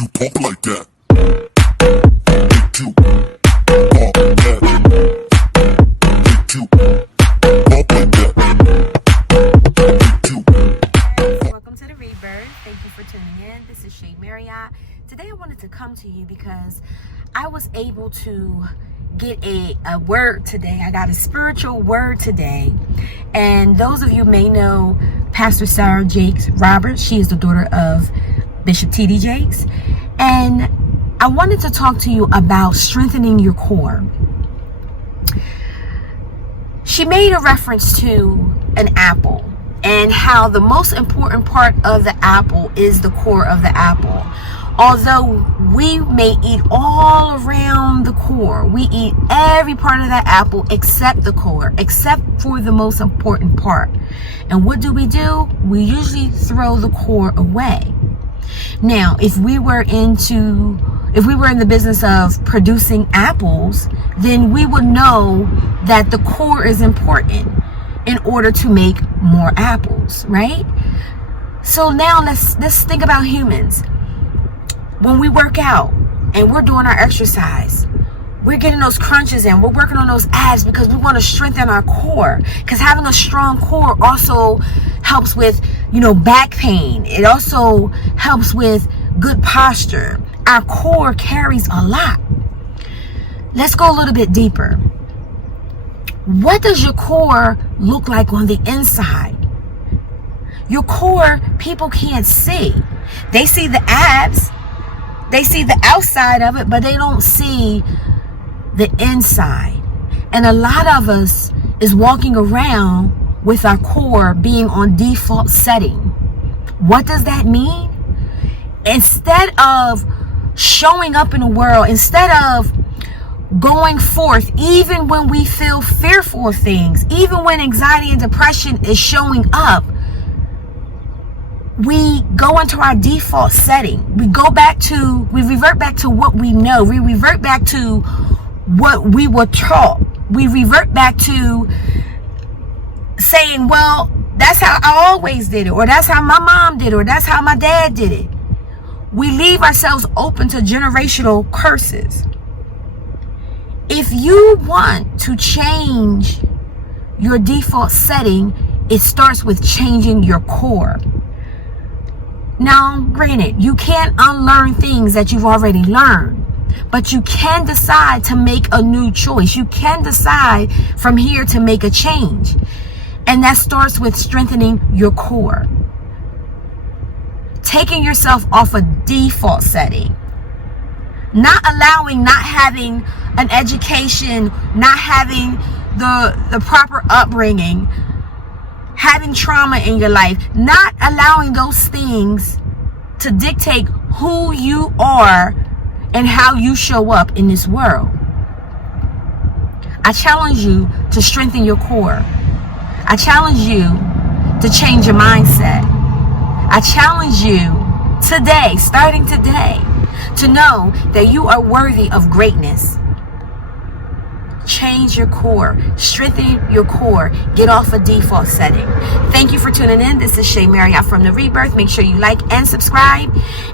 you pump like that. Make you pump that. Make you pump like that. Make you. Welcome to the Rebirth. Thank you for tuning in. This is Shay Marriott. Today I wanted to come to you because I was able to get a word today. I got a spiritual word today. And those of you may know Pastor Sarah Jakes Roberts. She is the daughter of Bishop T.D. Jakes. And I wanted to talk to you about strengthening your core. She made a reference to an apple and how the most important part of the apple is the core of the apple. Although we may eat all around the core, we eat every part of that apple except the core, except for the most important part. And what do? We usually throw the core away. Now, if we were in the business of producing apples, then we would know that the core is important in order to make more apples, right? So now let's think about humans. When we work out and we're doing our exercise, we're getting those crunches in, we're working on those abs because we want to strengthen our core. Because having a strong core also helps with, back pain. It also helps with good posture. Our core carries a lot. Let's go a little bit deeper. What does your core look like on the inside? Your core, people can't see. They see the abs. They see the outside of it, but they don't see the inside. And a lot of us is walking around with our core being on default setting. What does that mean? Instead of showing up in the world, instead of going forth, even when we feel fearful of things, even when anxiety and depression is showing up, we go into our default setting. We revert back to what we know. We revert back to what we were taught. We revert back to saying, well, that's how I always did it, or that's how my mom did it, or that's how my dad did it. We leave ourselves open to generational curses. If you want to change your default setting, it starts with changing your core. Now, granted, you can't unlearn things that you've already learned, but you can decide to make a new choice. You can decide from here to make a change. And that starts with strengthening your core. Taking yourself off a default setting. Not having an education, not having the proper upbringing, having trauma in your life, not allowing those things to dictate who you are and how you show up in this world. I challenge you to strengthen your core. I challenge you to change your mindset. I challenge you today, starting today, to know that you are worthy of greatness. Change your core, strengthen your core, get off a default setting. Thank you for tuning in. This is Shay Marriott from The Rebirth. Make sure you like and subscribe.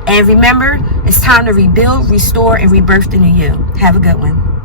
And remember, it's time to rebuild, restore, and rebirth the new you. Have a good one.